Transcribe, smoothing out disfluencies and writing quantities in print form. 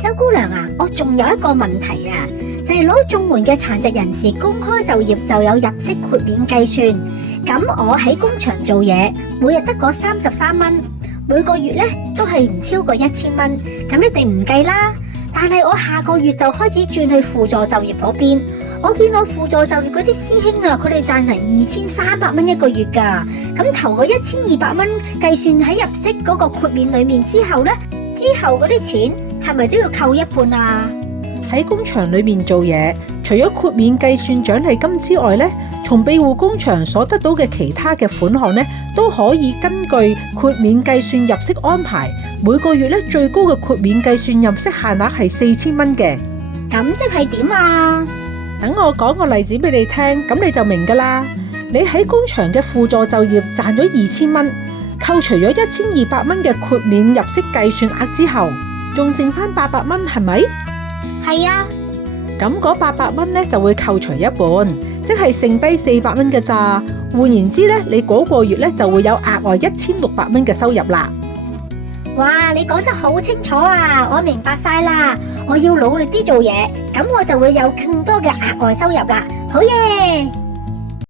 周姑娘啊，我仲有一個問題啊，就係攞綜援嘅殘疾人士公開就業就有入息豁免計算。咁我喺工場做嘢，每日得嗰33蚊，每個月咧都係唔超過1000蚊，咁一定唔計啦。但係我下個月就開始轉去輔助就業嗰邊，我見到輔助就業嗰啲師兄啊，佢哋賺成2300蚊一個月噶。咁頭個1200蚊計算喺入息嗰個豁免裏面之後咧，之後嗰啲錢係咪都要扣一半啊？喺工場裏面做嘢，除咗豁免計算獎勵金之外咧，從庇護工場所得到嘅其他嘅款項咧，都可以根據豁免計算入息安排，每個月咧最高嘅豁免計算入息限額係4000蚊嘅。咁即係點啊？等我講個例子俾你聽，咁你就明噶啦。你喺工場嘅輔助就業賺咗2000蚊，扣除咗1200蚊嘅豁免入息計算額之後，仲剩翻800蚊，係咪？係啊。咁嗰800蚊咧就會扣除一半，即係剩低400蚊嘅咋。換言之咧，你嗰個月咧就會有額外1600蚊嘅收入啦。哇，你講得好清楚啊，我明白晒啦。我要努力啲做嘢，咁我就會有更多嘅額外收入啦。好嘢！